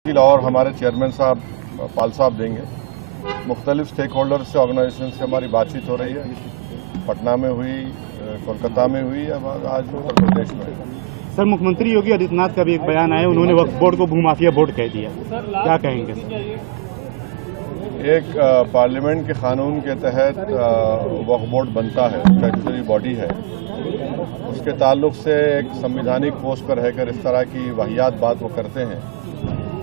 और हमारे चेयरमैन साहब पाल साहब देंगे। मुख्तलिफ स्टेक होल्डर से, ऑर्गेनाइजेशन से हमारी बातचीत हो रही है। पटना में हुई, कोलकाता में हुई, अब आज उत्तर प्रदेश में। सर, मुख्यमंत्री योगी आदित्यनाथ का भी एक बयान आया, उन्होंने वक्फ बोर्ड को भूमाफिया बोर्ड कह दिया। क्या कहेंगे सर? एक पार्लियामेंट के कानून के तहत वक्फ बोर्ड बनता है, स्टैट्यूटरी बॉडी है। उसके ताल्लुक से एक संवैधानिक पोस्ट पर रहकर इस तरह की वाहियात बात वो करते हैं,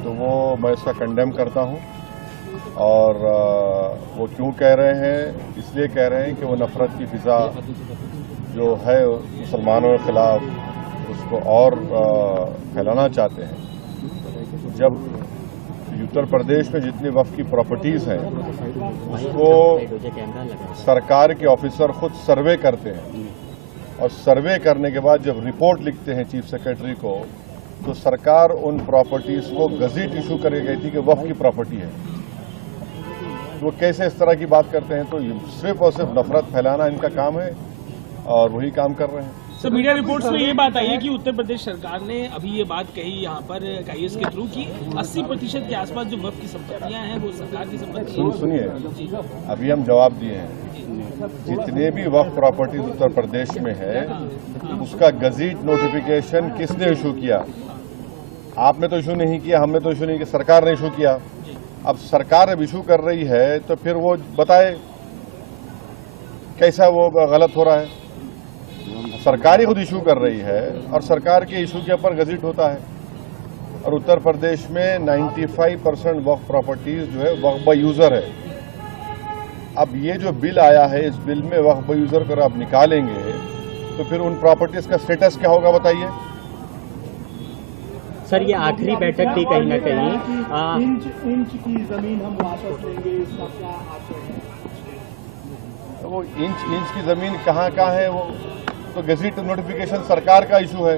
तो वो मैं इसका कंडेम करता हूं। और वो क्यों कह रहे हैं? इसलिए कह रहे हैं कि वो नफरत की फिजा जो है मुसलमानों के खिलाफ, उसको और फैलाना चाहते हैं। जब उत्तर प्रदेश में जितनी वक्फ की प्रॉपर्टीज़ हैं, उसको सरकार के ऑफिसर खुद सर्वे करते हैं, और सर्वे करने के बाद जब रिपोर्ट लिखते हैं चीफ सेक्रेटरी को, तो सरकार उन प्रॉपर्टीज़ को गज़ेट इशू करके गई थी कि वक्फ की प्रॉपर्टी है। वो कैसे इस तरह की बात करते हैं? तो सिर्फ और सिर्फ नफरत फैलाना इनका काम है, और वही काम कर रहे हैं। सर, मीडिया रिपोर्ट्स में ये बात आई है कि उत्तर प्रदेश सरकार ने अभी ये बात कही यहाँ पर IAS के थ्रू कि 80% के आसपास जो वक्फ की संपत्तियाँ हैं वो सरकार की संपत्ति है। सुनिए, अभी हम जवाब दिए हैं। जितने भी वक्फ प्रॉपर्टीज उत्तर प्रदेश में है, उसका गज़ेट नोटिफिकेशन किसने इशू किया? आपने तो इशू नहीं किया, हमने तो इशू नहीं किया, सरकार ने इशू किया। अब सरकार अब इशू कर रही है, तो फिर वो बताए कैसा वो गलत हो रहा है। सरकार ही खुद इशू कर रही है, और सरकार के इशू के ऊपर गज़ेट होता है। और उत्तर प्रदेश में 95% वक्फ प्रॉपर्टीज जो है वक्फ बाय यूजर है। अब ये जो बिल आया है, इस बिल में वक्फ बाय यूजर को आप निकालेंगे, तो फिर उन प्रॉपर्टीज का स्टेटस क्या होगा बताइए? सर, ये आखिरी बैठक थी कहीं ना कहीं। इंच की जमीन हम वापस लेंगे, इसका क्या आशय है? तो वो इंच की जमीन कहाँ है? वो तो गज़ेट नोटिफिकेशन सरकार का इशू है।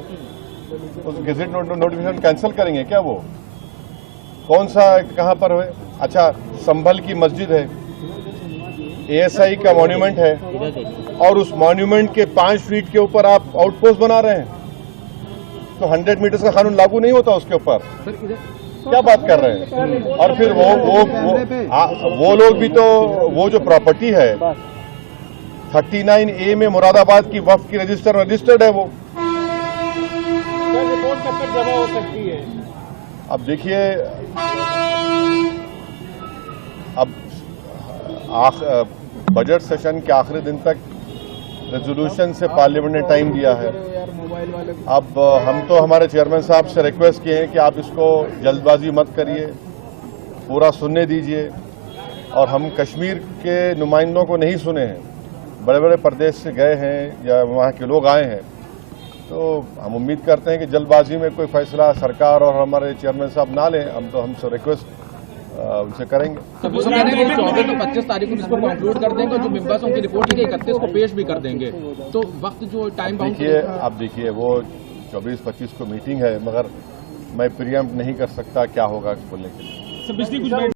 उस गज़ेट नोटिफिकेशन कैंसिल करेंगे क्या? वो कौन सा कहाँ पर है? अच्छा, संभल की मस्जिद है, ASI का मॉन्यूमेंट है, और उस मॉन्यूमेंट के 5 फीट के ऊपर आप आउटपोस्ट बना रहे हैं, तो 100 मीटर का कानून लागू नहीं होता उसके ऊपर? क्या बात कर रहे हैं? और फिर वो लोग भी तो, वो जो प्रॉपर्टी है 39A में मुरादाबाद की वक्फ की रजिस्टर्ड है वो। रिपोर्ट कब तक जमा हो सकती है? अब देखिए, अब बजट सेशन के आखिरी दिन तक रेजोल्यूशन से पार्लियामेंट ने टाइम दिया है। अब हम तो हमारे चेयरमैन साहब से रिक्वेस्ट किए हैं कि आप इसको जल्दबाजी मत करिए, पूरा सुनने दीजिए। और हम कश्मीर के नुमाइंदों को नहीं सुने हैं, बड़े बड़े प्रदेश से गए हैं या वहाँ के लोग आए हैं, तो हम उम्मीद करते हैं कि जल्दबाजी में कोई फैसला सरकार और हमारे चेयरमैन साहब ना लें। हम तो हमसे रिक्वेस्ट उनसे करेंगे। तो 24 और 25 तारीख को इसको कंक्लूड कर देंगे, जो मेंबर्स उनकी रिपोर्ट है 31 को पेश भी कर देंगे। तो वक्त जो टाइम बाउंड, देखिए वो 24-25 को मीटिंग है, मगर मैं प्रीएम्प्ट नहीं कर सकता क्या होगा बोलने के लिए।